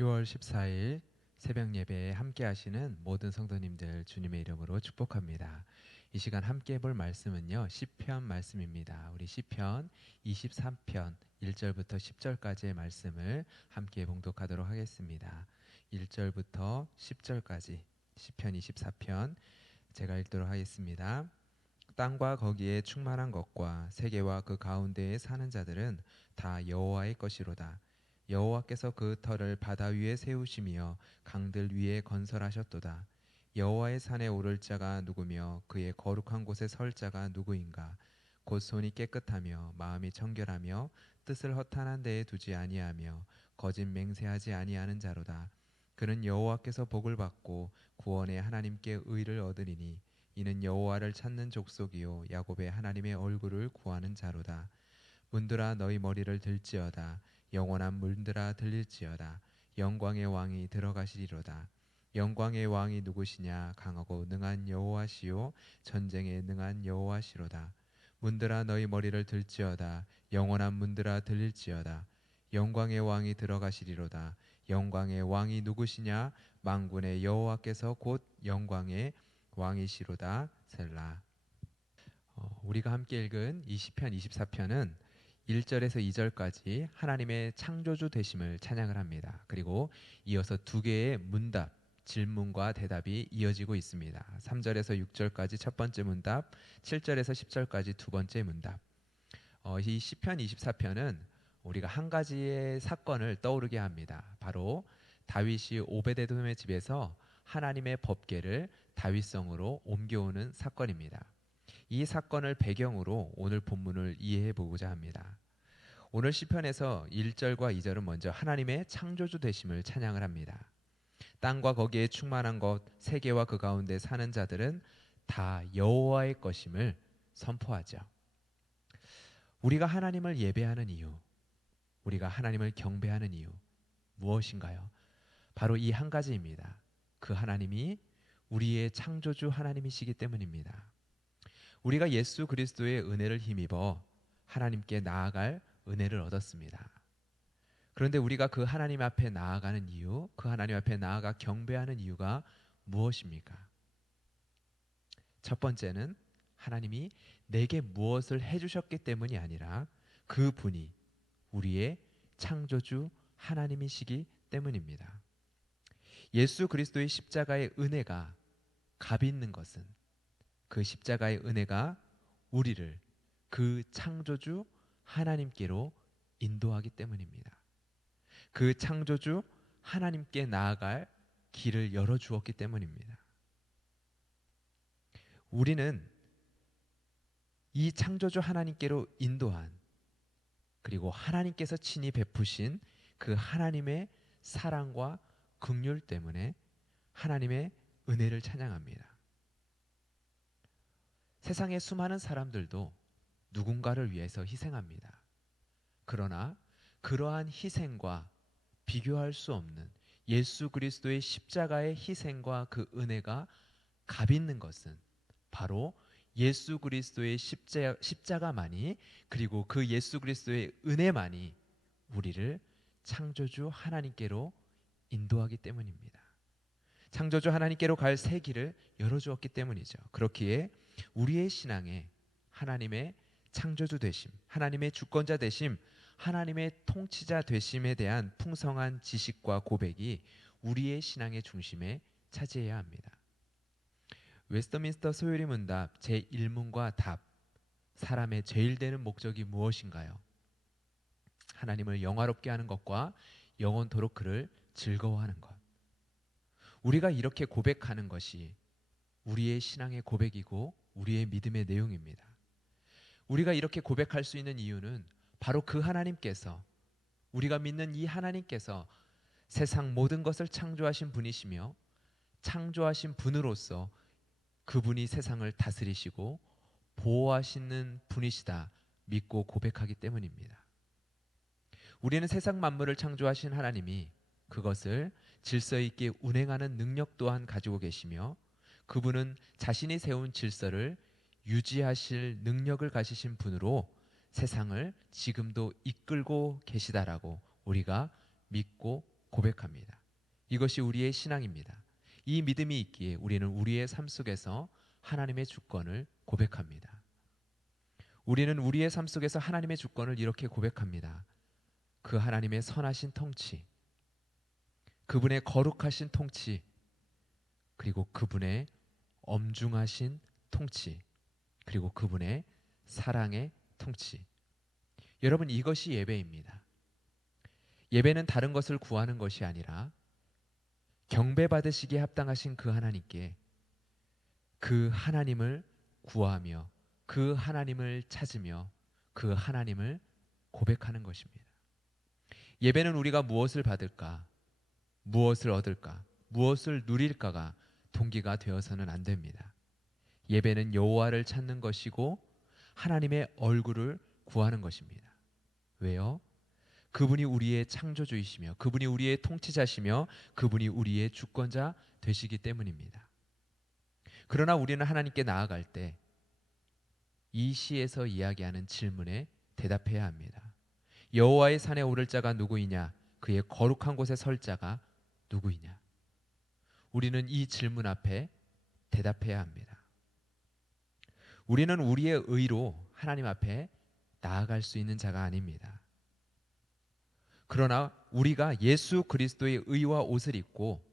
10월 14일 새벽 예배에 함께 하시는 모든 성도님들 주님의 이름으로 축복합니다. 이 시간 함께 볼 말씀은요. 시편 말씀입니다. 우리 시편 23편 1절부터 10절까지의 말씀을 함께 봉독하도록 하겠습니다. 1절부터 10절까지 시편 24편 제가 읽도록 하겠습니다. 땅과 거기에 충만한 것과 세계와 그 가운데에 사는 자들은 다 여호와의 것이로다. 여호와께서 그 터를 바다 위에 세우시며 강들 위에 건설하셨도다. 여호와의 산에 오를 자가 누구며 그의 거룩한 곳에 설 자가 누구인가? 곧 손이 깨끗하며 마음이 청결하며 뜻을 허탄한 데에 두지 아니하며 거짓 맹세하지 아니하는 자로다. 그는 여호와께서 복을 받고 구원의 하나님께 의를 얻으리니 이는 여호와를 찾는 족속이요 야곱의 하나님의 얼굴을 구하는 자로다. 문들아 너희 머리를 들지어다. 영원한 문들아 들릴지어다. 영광의 왕이 들어가시리로다. 영광의 왕이 누구시냐? 강하고 능한 여호와시요 전쟁에 능한 여호와시로다. 문들아 너희 머리를 들지어다. 영원한 문들아 들릴지어다. 영광의 왕이 들어가시리로다. 영광의 왕이 누구시냐? 만군의 여호와께서 곧 영광의 왕이시로다. 셀라. 우리가 함께 읽은 이 시편 24편은 1절에서 2절까지 하나님의 창조주 되심을 찬양을 합니다. 그리고 이어서 두 개의 문답, 질문과 대답이 이어지고 있습니다. 3절에서 6절까지 첫 번째 문답, 7절에서 10절까지 두 번째 문답. 이 시편 24편은 우리가 한 가지의 사건을 떠오르게 합니다. 바로 다윗이 오베데돔의 집에서 하나님의 법궤를 다윗성으로 옮겨오는 사건입니다. 이 사건을 배경으로 오늘 본문을 이해해 보고자 합니다. 오늘 시편에서 1절과 2절은 먼저 하나님의 창조주 되심을 찬양을 합니다. 땅과 거기에 충만한 것, 세계와 그 가운데 사는 자들은 다 여호와의 것임을 선포하죠. 우리가 하나님을 예배하는 이유, 우리가 하나님을 경배하는 이유 무엇인가요? 바로 이 한 가지입니다. 그 하나님이 우리의 창조주 하나님이시기 때문입니다. 우리가 예수 그리스도의 은혜를 힘입어 하나님께 나아갈 은혜를 얻었습니다. 그런데 우리가 그 하나님 앞에 나아가는 이유, 그 하나님 앞에 나아가 경배하는 이유가 무엇입니까? 첫 번째는 하나님이 내게 무엇을 해주셨기 때문이 아니라 그 분이 우리의 창조주 하나님이시기 때문입니다. 예수 그리스도의 십자가의 은혜가 값 있는 것은 그 십자가의 은혜가 우리를 그 창조주 하나님께로 인도하기 때문입니다. 그 창조주 하나님께 나아갈 길을 열어주었기 때문입니다. 우리는 이 창조주 하나님께로 인도한 그리고 하나님께서 친히 베푸신 그 하나님의 사랑과 긍휼 때문에 하나님의 은혜를 찬양합니다. 세상의 수많은 사람들도 누군가를 위해서 희생합니다. 그러나 그러한 희생과 비교할 수 없는 예수 그리스도의 십자가의 희생과 그 은혜가 값 있는 것은 바로 예수 그리스도의 십자가만이 그리고 그 예수 그리스도의 은혜만이 우리를 창조주 하나님께로 인도하기 때문입니다. 창조주 하나님께로 갈 새 길을 열어주었기 때문이죠. 그렇기에 우리의 신앙에 하나님의 창조주 되심, 하나님의 주권자 되심, 하나님의 통치자 되심에 대한 풍성한 지식과 고백이 우리의 신앙의 중심에 차지해야 합니다. 웨스터민스터 소요리 문답 제1문과 답, 사람의 제일 되는 목적이 무엇인가요? 하나님을 영화롭게 하는 것과 영원토록 그를 즐거워하는 것. 우리가 이렇게 고백하는 것이 우리의 신앙의 고백이고 우리의 믿음의 내용입니다. 우리가 이렇게 고백할 수 있는 이유는 바로 그 하나님께서, 우리가 믿는 이 하나님께서 세상 모든 것을 창조하신 분이시며 창조하신 분으로서 그분이 세상을 다스리시고 보호하시는 분이시다 믿고 고백하기 때문입니다. 우리는 세상 만물을 창조하신 하나님이 그것을 질서 있게 운행하는 능력 또한 가지고 계시며 그분은 자신이 세운 질서를 유지하실 능력을 가지신 분으로 세상을 지금도 이끌고 계시다라고 우리가 믿고 고백합니다. 이것이 우리의 신앙입니다. 이 믿음이 있기에 우리는 우리의 삶 속에서 하나님의 주권을 고백합니다. 우리는 우리의 삶 속에서 하나님의 주권을 이렇게 고백합니다. 그 하나님의 선하신 통치, 그분의 거룩하신 통치, 그리고 그분의 엄중하신 통치, 그리고 그분의 사랑의 통치. 여러분, 이것이 예배입니다. 예배는 다른 것을 구하는 것이 아니라 경배받으시기에 합당하신 그 하나님께 그 하나님을 구하며 그 하나님을 찾으며 그 하나님을 고백하는 것입니다. 예배는 우리가 무엇을 받을까, 무엇을 얻을까, 무엇을 누릴까가 동기가 되어서는 안 됩니다. 예배는 여호와를 찾는 것이고 하나님의 얼굴을 구하는 것입니다. 왜요? 그분이 우리의 창조주이시며 그분이 우리의 통치자시며 그분이 우리의 주권자 되시기 때문입니다. 그러나 우리는 하나님께 나아갈 때 이 시에서 이야기하는 질문에 대답해야 합니다. 여호와의 산에 오를 자가 누구이냐? 그의 거룩한 곳에 설 자가 누구이냐? 우리는 이 질문 앞에 대답해야 합니다. 우리는 우리의 의로 하나님 앞에 나아갈 수 있는 자가 아닙니다. 그러나 우리가 예수 그리스도의 의와 옷을 입고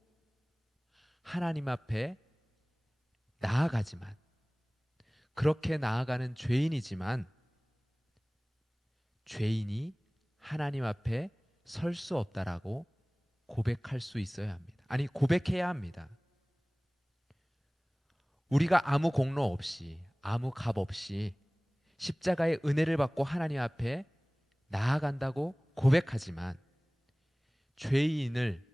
하나님 앞에 나아가지만, 그렇게 나아가는 죄인이지만 죄인이 하나님 앞에 설 수 없다라고 고백할 수 있어야 합니다. 아니, 고백해야 합니다. 우리가 아무 공로 없이, 아무 값 없이 십자가의 은혜를 받고 하나님 앞에 나아간다고 고백하지만 죄를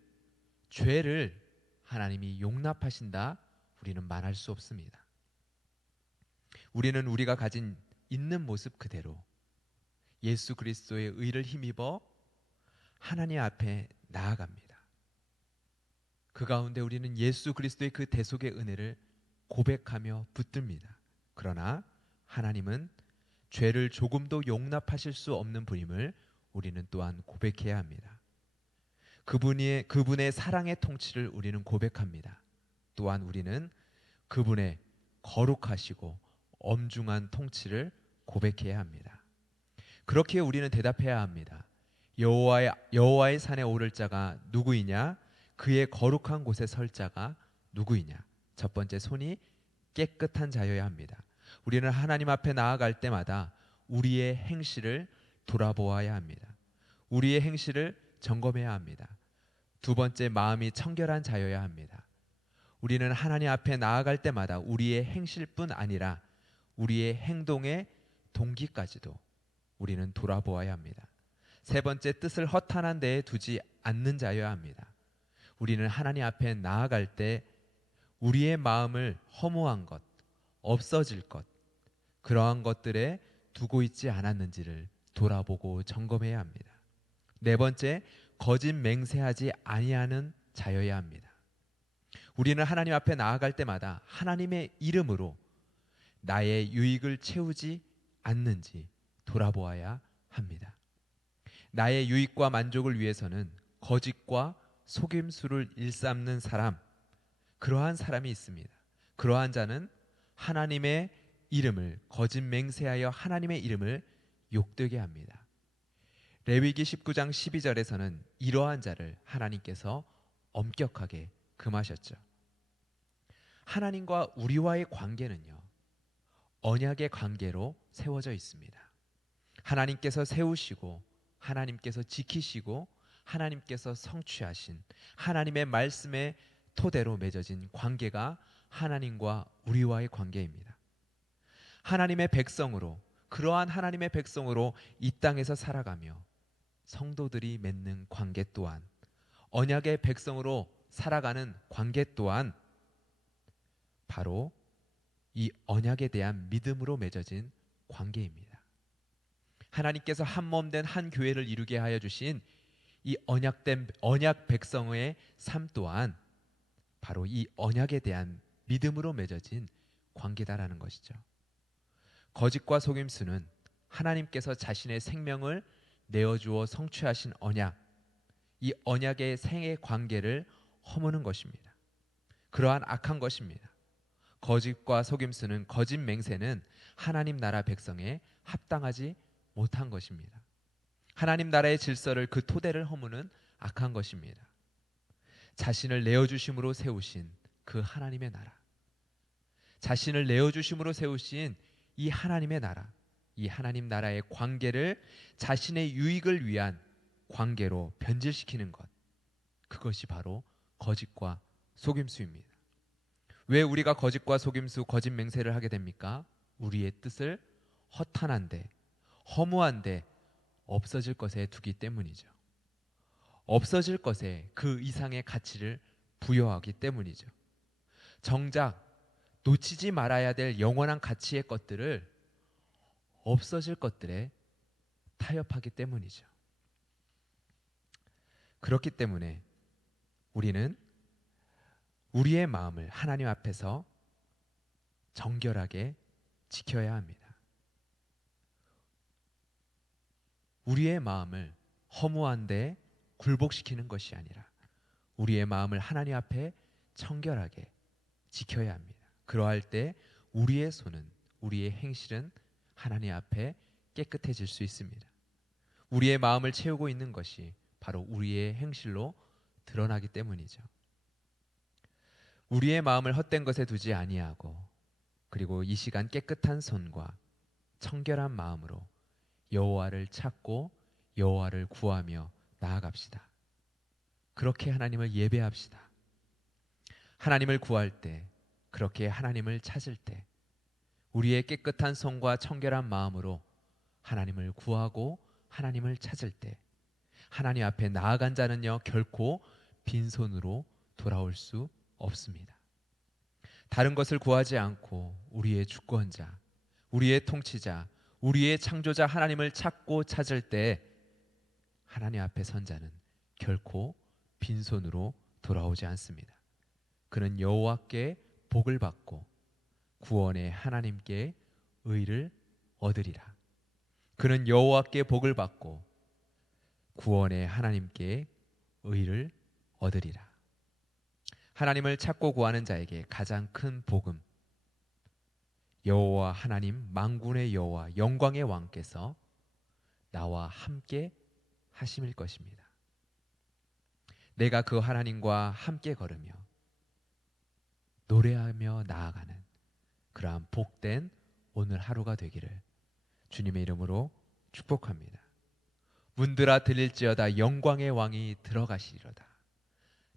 하나님이 용납하신다, 우리는 말할 수 없습니다. 우리는 우리가 가진 있는 모습 그대로 예수 그리스도의 의를 힘입어 하나님 앞에 나아갑니다. 그 가운데 우리는 예수 그리스도의 그 대속의 은혜를 고백하며 붙듭니다. 그러나 하나님은 죄를 조금도 용납하실 수 없는 분임을 우리는 또한 고백해야 합니다. 그분의 사랑의 통치를 우리는 고백합니다. 또한 우리는 그분의 거룩하시고 엄중한 통치를 고백해야 합니다. 그렇게 우리는 대답해야 합니다. 여호와의 산에 오를 자가 누구이냐? 그의 거룩한 곳에 설 자가 누구이냐? 첫 번째, 손이 깨끗한 자여야 합니다. 우리는 하나님 앞에 나아갈 때마다 우리의 행실을 돌아보아야 합니다. 우리의 행실을 점검해야 합니다. 두 번째, 마음이 청결한 자여야 합니다. 우리는 하나님 앞에 나아갈 때마다 우리의 행실뿐 아니라 우리의 행동의 동기까지도 우리는 돌아보아야 합니다. 세 번째, 뜻을 허탄한 데에 두지 않는 자여야 합니다. 우리는 하나님 앞에 나아갈 때 우리의 마음을 허무한 것, 없어질 것, 그러한 것들에 두고 있지 않았는지를 돌아보고 점검해야 합니다. 네 번째, 거짓 맹세하지 아니하는 자여야 합니다. 우리는 하나님 앞에 나아갈 때마다 하나님의 이름으로 나의 유익을 채우지 않는지 돌아보아야 합니다. 나의 유익과 만족을 위해서는 거짓과 속임수를 일삼는 사람, 그러한 사람이 있습니다. 그러한 자는 하나님의 이름을 거짓 맹세하여 하나님의 이름을 욕되게 합니다. 레위기 19장 12절에서는 이러한 자를 하나님께서 엄격하게 금하셨죠. 하나님과 우리와의 관계는요, 언약의 관계로 세워져 있습니다. 하나님께서 세우시고 하나님께서 지키시고 하나님께서 성취하신 하나님의 말씀의 토대로 맺어진 관계가 하나님과 우리와의 관계입니다. 하나님의 백성으로, 그러한 하나님의 백성으로 이 땅에서 살아가며 성도들이 맺는 관계 또한, 언약의 백성으로 살아가는 관계 또한 바로 이 언약에 대한 믿음으로 맺어진 관계입니다. 하나님께서 한 몸 된 한 교회를 이루게 하여 주신 이 언약 백성의 삶 또한 바로 이 언약에 대한 믿음으로 맺어진 관계다라는 것이죠. 거짓과 속임수는 하나님께서 자신의 생명을 내어주어 성취하신 언약, 이 언약의 생애 관계를 허무는 것입니다. 그러한 악한 것입니다. 거짓과 속임수는, 거짓 맹세는 하나님 나라 백성에 합당하지 못한 것입니다. 하나님 나라의 질서를, 그 토대를 허무는 악한 것입니다. 자신을 내어주심으로 세우신 그 하나님의 나라, 자신을 내어주심으로 세우신 이 하나님의 나라, 이 하나님 나라의 관계를 자신의 유익을 위한 관계로 변질시키는 것, 그것이 바로 거짓과 속임수입니다. 왜 우리가 거짓과 속임수, 거짓 맹세를 하게 됩니까? 우리의 뜻을 허탄한데, 허무한데 없어질 것에 두기 때문이죠. 없어질 것에 그 이상의 가치를 부여하기 때문이죠. 정작 놓치지 말아야 될 영원한 가치의 것들을 없어질 것들에 타협하기 때문이죠. 그렇기 때문에 우리는 우리의 마음을 하나님 앞에서 정결하게 지켜야 합니다. 우리의 마음을 허무한데 굴복시키는 것이 아니라 우리의 마음을 하나님 앞에 청결하게 지켜야 합니다. 그러할 때 우리의 손은, 우리의 행실은 하나님 앞에 깨끗해질 수 있습니다. 우리의 마음을 채우고 있는 것이 바로 우리의 행실로 드러나기 때문이죠. 우리의 마음을 헛된 것에 두지 아니하고, 그리고 이 시간 깨끗한 손과 청결한 마음으로 여호와를 찾고 여호와를 구하며 나아갑시다. 그렇게 하나님을 예배합시다. 하나님을 구할 때, 그렇게 하나님을 찾을 때, 우리의 깨끗한 손과 청결한 마음으로 하나님을 구하고 하나님을 찾을 때, 하나님 앞에 나아간 자는요 결코 빈손으로 돌아올 수 없습니다. 다른 것을 구하지 않고 우리의 주권자, 우리의 통치자, 우리의 창조자 하나님을 찾고 찾을 때 하나님 앞에 선 자는 결코 빈손으로 돌아오지 않습니다. 그는 여호와께 복을 받고 구원의 하나님께 의를 얻으리라. 그는 여호와께 복을 받고 구원의 하나님께 의를 얻으리라. 하나님을 찾고 구하는 자에게 가장 큰 복음, 여호와 하나님, 만군의 여호와, 영광의 왕께서 나와 함께 하심일 것입니다. 내가 그 하나님과 함께 걸으며 노래하며 나아가는 그러한 복된 오늘 하루가 되기를 주님의 이름으로 축복합니다. 문들아 들릴지어다 영광의 왕이 들어가시리로다.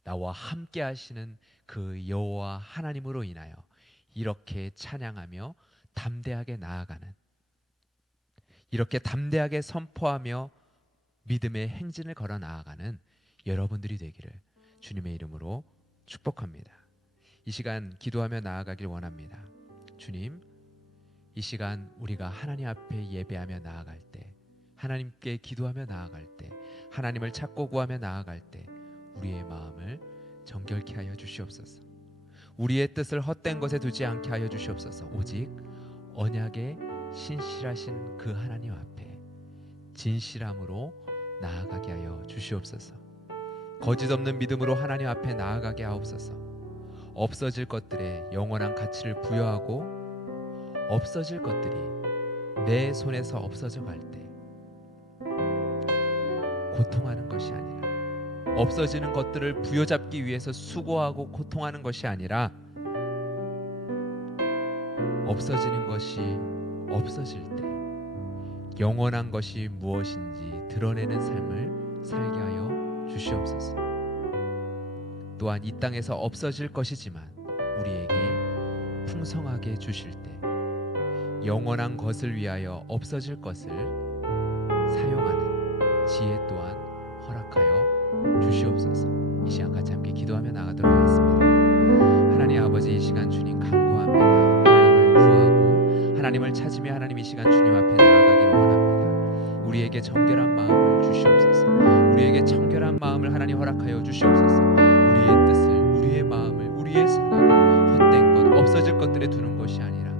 나와 함께 하시는 그 여호와 하나님으로 인하여 이렇게 찬양하며 담대하게 나아가는, 이렇게 담대하게 선포하며 믿음의 행진을 걸어 나아가는 여러분들이 되기를 주님의 이름으로 축복합니다. 이 시간 기도하며 나아가길 원합니다. 주님, 이 시간 우리가 하나님 앞에 예배하며 나아갈 때, 하나님께 기도하며 나아갈 때, 하나님을 찾고 구하며 나아갈 때 우리의 마음을 정결케 하여 주시옵소서. 우리의 뜻을 헛된 것에 두지 않게 하여 주시옵소서. 오직 언약의 신실하신 그 하나님 앞에 진실함으로 나아가게 하여 주시옵소서. 거짓 없는 믿음으로 하나님 앞에 나아가게 하옵소서. 없어질 것들에 영원한 가치를 부여하고 없어질 것들이 내 손에서 없어져 갈 때 고통하는 것이 아니라, 없어지는 것들을 부여잡기 위해서 수고하고 고통하는 것이 아니라, 없어지는 것이 없어질 때 영원한 것이 무엇인지 드러내는 삶을 살게 하여 주시옵소서. 또한 이 땅에서 없어질 것이지만 우리에게 풍성하게 주실 때 영원한 것을 위하여 없어질 것을 사용하는 지혜 또한 허락하여 주시옵소서. 이 시간 같이 함께 기도하며 나가도록 하겠습니다. 하나님 아버지, 이 시간 주님 간구합니다. 하나님을 구하고 하나님을 찾으며 하나님 이 시간 주님 앞에 나아가기를 원합니다. 우리에게 정결한 마음을 주시옵소서. 우리에게 청결한 마음을 하나님 허락하여 주시옵소서. 우리의 뜻을, 우리의 마음을, 우리의 생각을 헛된 것, 없어질 것들에 두는 것이 아니라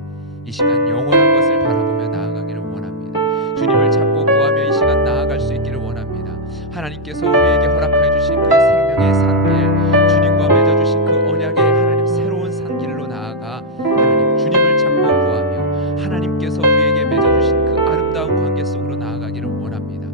이 시간 영원한 것을 바라보며 나아가기를 원합니다. 주님을 찾고 구하며 이 시간 나아갈 수 있기를 원합니다. 하나님 하나님께서 우리에게 허락하여 주신 그 생명의 산길, 주님과 맺어주신 그 언약의 하나님 새로운 산길로 나아가 하나님 주님을 찾고 구하며 하나님께서 우리에게 맺어주신 그 아름다운 관계 속으로 나아가기를 원합니다.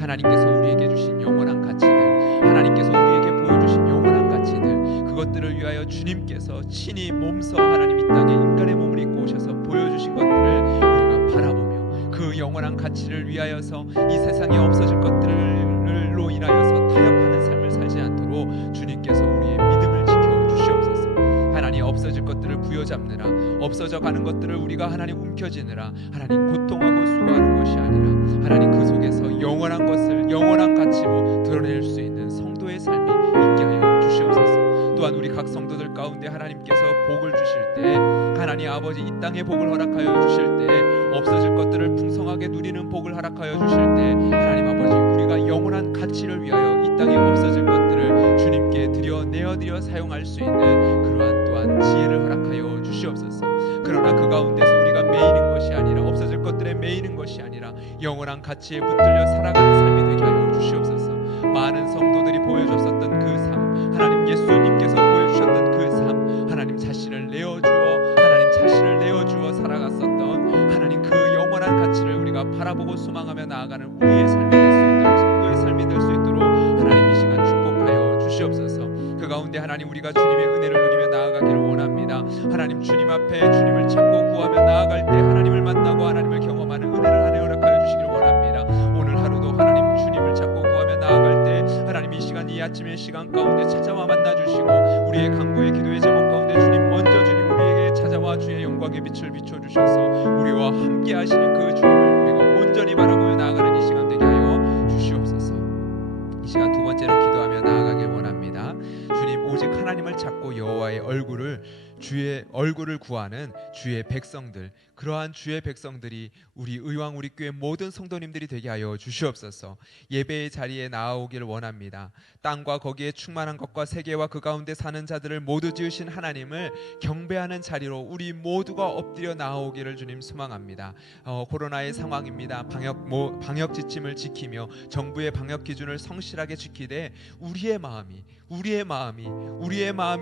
하나님께서 우리에게 주신 영원한 가치들, 하나님께서 우리에게 보여주신 영원한 가치들, 그것들을 위하여 주님께서 친히 몸서 하나님 이 땅에 인간의 몸을 입고 오셔서 보여주신 것들을 우리가 바라보며 그 영원한 가치를 위하여서 이 세상에 없어질 것들로 인하여서 타협하는 삶을 살지 않도록 주님께서 우리의 믿음을 지켜주시옵소서. 하나님 없어질 것들을 부여잡느라, 없어져 가는 것들을 우리가 하나님 움켜쥐느라 하나님 고통하고 수고하는 것이 아니라 하나님 그 속에서 영원한 것을 영원한 가치로 드러낼 수 있는 성도의 삶이 있게 하여 주시옵소서. 또한 우리 각 성도들 가운데 하나님께서 복을 주실 때, 하나님 아버지 이 땅의 복을 허락하여 주실 때, 없어질 것들을 풍성하게 누리는 복을 허락하여 주실 때, 하나님 아버지 우리가 영원한 가치를 위하여 이 땅에 없어질 것들을 주님께 내어드려 사용할 수 있는 그러한 또한 지혜를 허락하여 주시옵소서. 그러나 그 가운데서 우리가 매이는 것이 아니라, 없어질 것들에 매이는 것이 아니라 영원한 가치에 붙들려 살아가는 삶이 되게 하여 주시옵소서. 많은 성도들이 보여줬었던 그 삶, 하나님 예수님께서 보여주셨던 그 삶, 하나님 자신을 내어주어 살아갔었던 하나님 그 영원한 가치를 우리가 바라보고 소망하며 나아가는 우리의 삶이 될 수 있도록, 성도의 삶이 될 수 있도록 하나님 이 시간 축복하여 주시옵소서. 그 가운데 하나님 우리가 주님의 은혜를 누리며 나아가기를 원합니다. 하나님 주님 앞에 주님을 찾고 구하며 나아갈 때 하나님을 만나고 하나님을 경험하는 은혜를 하나님 허락하여 주시기를 원합니다. 오늘 하루도 하나님 주님을 찾고 구하며 나아갈 때 하나님 이 시간, 이 아침의 시간 가운데 찾아와 만나주시고 우리의 간구의 기도의 제목 가운데 주님 먼저 주님 우리에게 찾아와 주의 영광의 빛을 비춰주셔서 우리와 함께 하시는 그 주님을 우리가 온전히 바라보며 나아가는 이 시간 되게 하여 주시옵소서. 이 시간 두 번째로 기도하며 나아가길 원합니다. 주님 오직 하나님을 찾고 여호와의 주의 얼굴을 구하는 주의 백성들, 그러한 주의 백성들이 우리 의왕 우리 교회 모든 성도님들이 되게 하여 주시옵소서. 예배의 자리에 나아오기를 원합니다. 땅과 거기에 충만한 것과 세계와 그 가운데 사는 자들을 모두 지으신 하나님을 경배하는 자리로 우리 모두가 엎드려 나아오기를 주님 소망합니다. 코로나의 상황입니다. 방역 지침을 지키며 정부의 방역 기준을 성실하게 지키되 우리의 마음이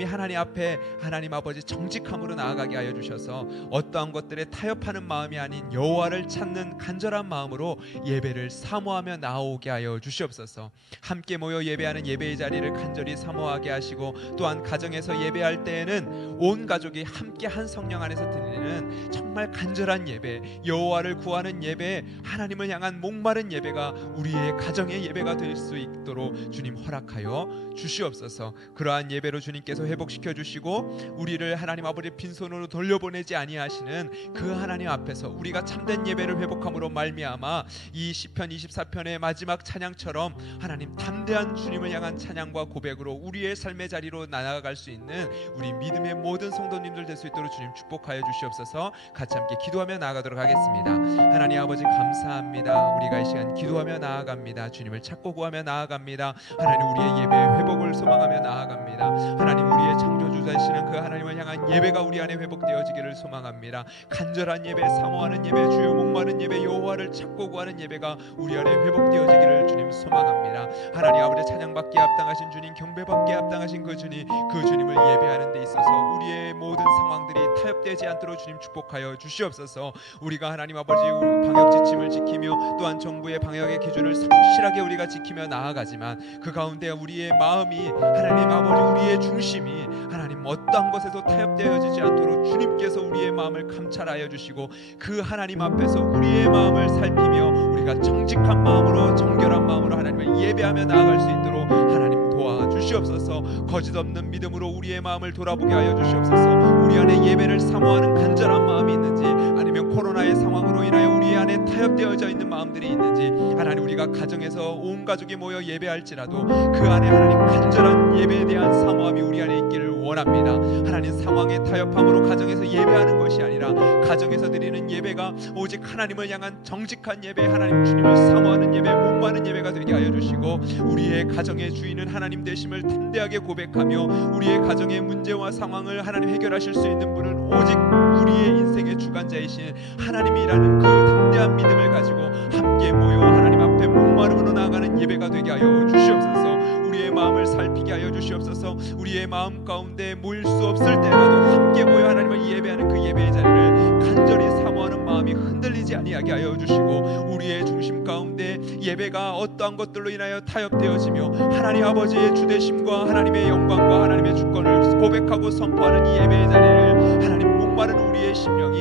하나님 앞에 하나님 아버지 정직함으로 나아가게 하여 주셔서 어떠한 것들에 타협하는 마음이 아닌 여호와를 찾는 간절한 마음으로 예배를 사모하며 나오게 하여 주시옵소서. 함께 모여 예배하는 예배의 자리를 간절히 사모하게 하시고 또한 가정에서 예배할 때에는 온 가족이 함께 한 성령 안에서 드리는 정말 간절한 예배, 여호와를 구하는 예배, 하나님을 향한 목마른 예배가 우리의 가정의 예배가 될 수 있도록 주님 허락하여 주시옵소서. 그러한 예배로 주님께서 회복시켜 주시고 우리를 하나님 아버지 빈손으로 돌려보내지 아니하시는 그 하나님 앞에서 우리가 참된 예배를 회복함으로 말미암아 이 시편 24편의 마지막 찬양처럼 하나님 담대한 주님을 향한 찬양과 고백으로 우리의 삶의 자리로 나아갈 수 있는 우리 믿음의 모든 성도님들 될 수 있도록 주님 축복하여 주시옵소서. 같이 함께 기도하며 나아가도록 하겠습니다. 하나님 아버지 감사합니다. 우리가 이 시간 기도하며 나아갑니다. 주님을 찾고 구하며 나아갑니다. 하나님 우리의 예배 회복을 소망하며 나아갑니다. 하나님 우리의 창조주 되시는 그 하나님을 향한 예배가 우리 안에 회복되어지기를 소망합니다. 간절한 예배, 사모하는 예배, 주여 목마른 예배, 여호와를 찾고 구하는 예배가 우리 안에 회복되어지기를 주님 소망합니다. 하나님 아버지 찬양받기에 합당하신 주님, 경배받기에 합당하신 그 주님을 예배하는 데 있어서 우리의 모든 상황들이 타협되지 않도록 주님 축복하여 주시옵소서. 우리가 하나님 아버지 방역 지침을 지키며 또한 정부의 방역의 기준을 성실하게 우리가 지키며 나아가지만 그 가운데 우리의 마음이 하나님 아버지 우리의 중심이 하나님 어떠한 것에도 타협되어지지 않도록 주님께서 우리의 마음을 감찰하여 주시고 그 하나님 앞에서 우리의 마음을 살피며 우리가 정직한 마음으로 정결한 마음으로 하나님을 예배하며 나아갈 수 있도록 하나님 도와주시옵소서. 거짓 없는 믿음으로 우리의 마음을 돌아보게 하여 주시옵소서. 우리 안에 예배를 사모하는 간절한 마음이 있는지 아니면 코로나의 상황으로 인하여 우리 안에 타협되어져 있는 마음들이 있는지 하나님 우리가 가정에서 온 가족이 모여 예배할지라도 그 안에 하나님 간절한 예배에 대한 사모함이 우리 안에 있기를 원합니다. 하나님, 상황의 타협함으로 가정에서 예배하는 것이 아니라 가정에서 드리는 예배가 오직 하나님을 향한 정직한 예배, 하나님 주님을 사모하는 예배, 목마른 예배가 되게 하여 주시고, 우리의 가정의 주인은 하나님 되심을 담대하게 고백하며 우리의 가정의 문제와 상황을 하나님 해결하실 수 있는 분은 오직 우리의 인생의 주관자이신 하나님이라는 그 담대한 믿음을 가지고 함께 모여 하나님 앞에 목마름으로 나아가는 예배가 되게 하여 주시옵소서. 우리의 마음을 살피게 하여 주시옵소서. 우리의 마음 가운데 모일 수 없을 때라도 함께 모여 하나님을 예배하는 그 예배의 자리를 간절히 사모하는 마음이 흔들리지 아니하게 하여 주시고, 우리의 중심 가운데 예배가 어떠한 것들로 인하여 타협되어지며 하나님 아버지의 주되심과 하나님의 영광과 하나님의 주권을 고백하고 선포하는 이 예배의 자리를 하나님 목마른 우리의 심령이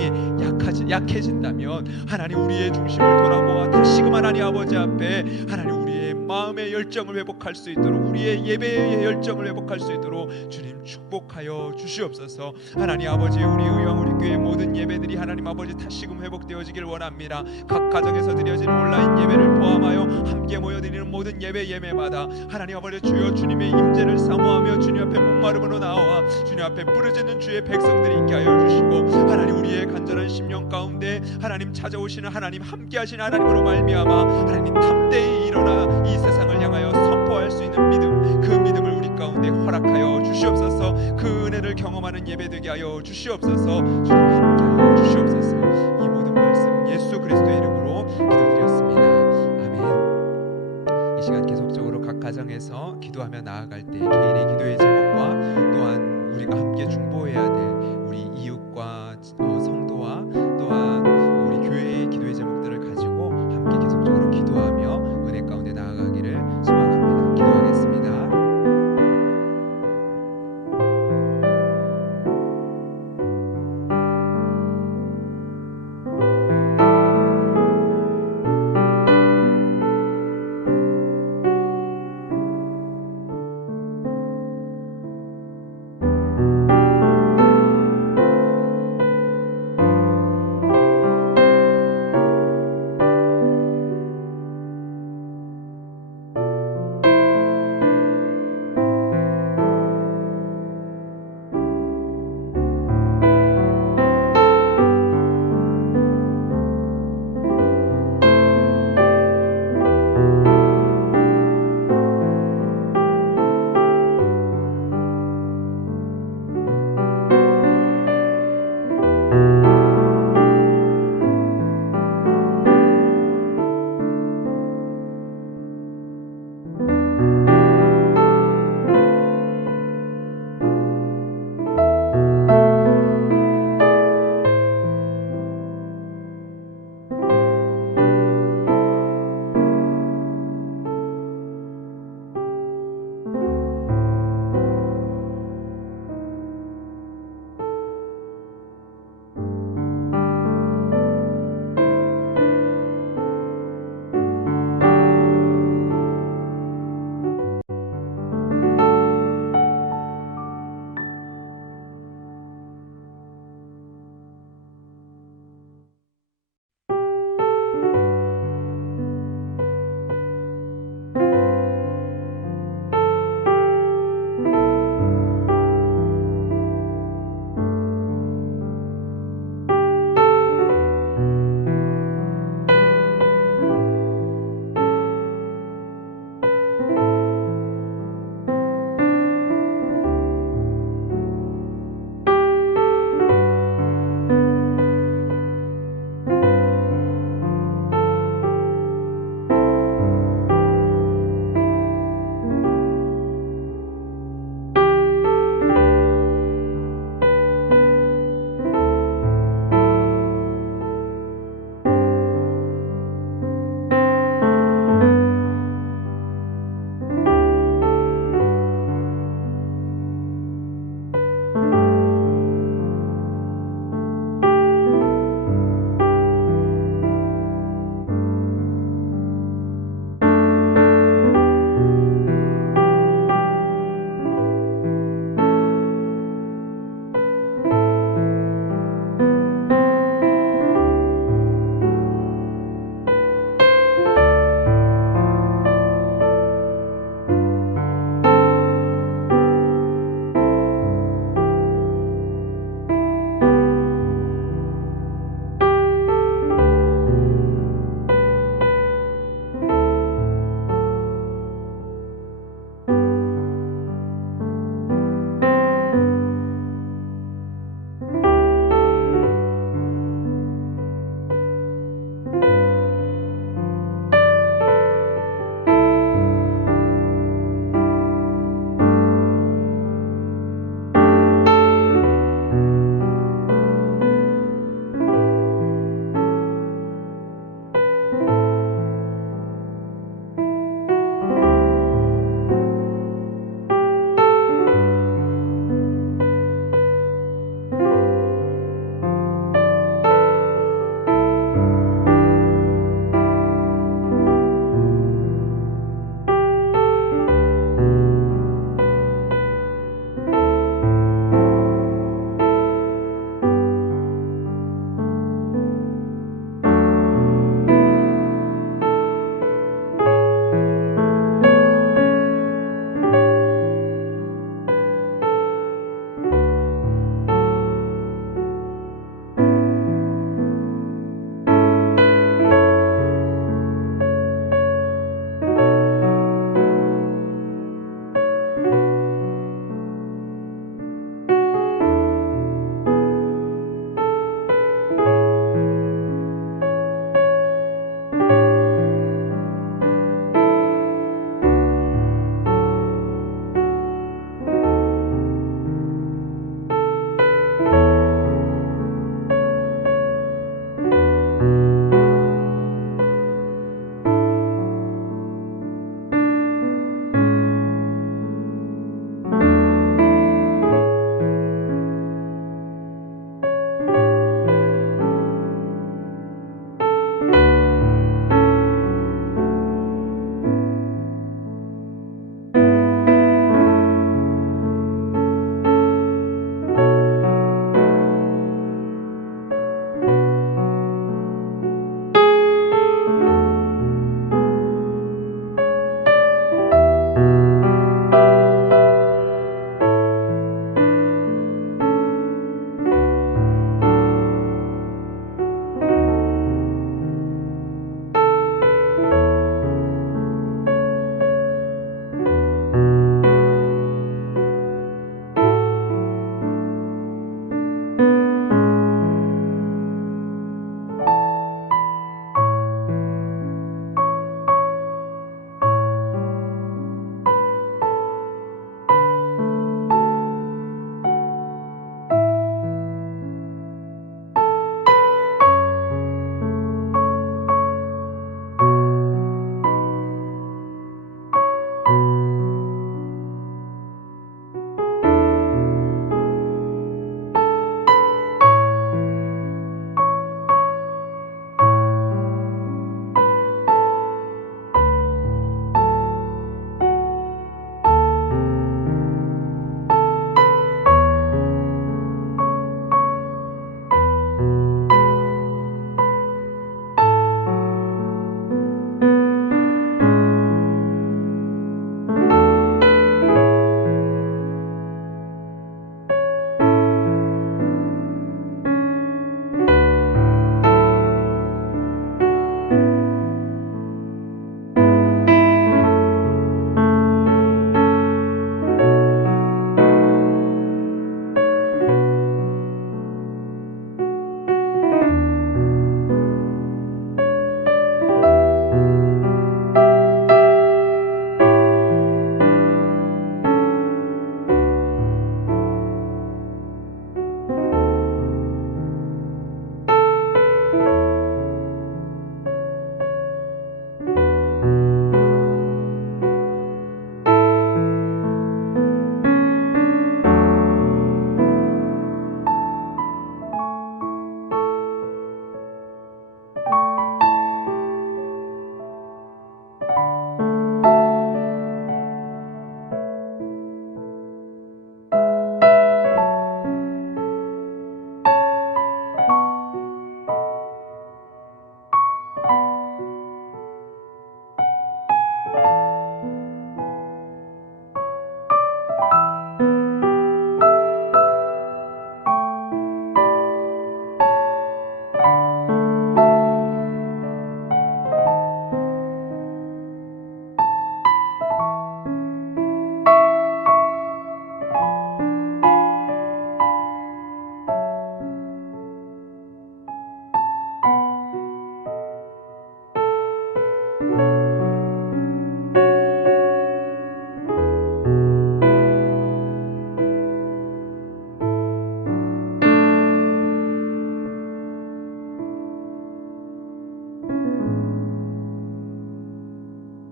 약해진다면 하나님, 우리의 중심을 돌아보아 다시금 하나님 아버지 앞에 하나님 우리의 마음의 열정을 회복할 수 있도록, 우리의 예배의 열정을 회복할 수 있도록 주님 축복하여 주시옵소서. 하나님 아버지, 우리 의왕 우리 교회 모든 예배들이 하나님 아버지 다시금 회복되어지길 원합니다. 각 가정에서 드려지는 온라인 예배를 포함하여 함께 모여드리는 모든 예배마다 하나님 아버지 주여 주님의 임재를 사모하며 주님 앞에 목마름으로 나와 주님 앞에 부르짖는 주의 백성들이 있게 하여 주시고, 하나님 우리의 간절한 심령 가운데 하나님 찾아오시는 하나님, 함께 하시는 하나님으로 말미암아 하나님 담대히 일어나 이 세상을 향하여 선포할 수 있는 믿음, 그 믿음을 우리 가운데 허락하여 주시옵소서. 그 은혜를 경험하는 예배 되게 하여 주시옵소서. 주님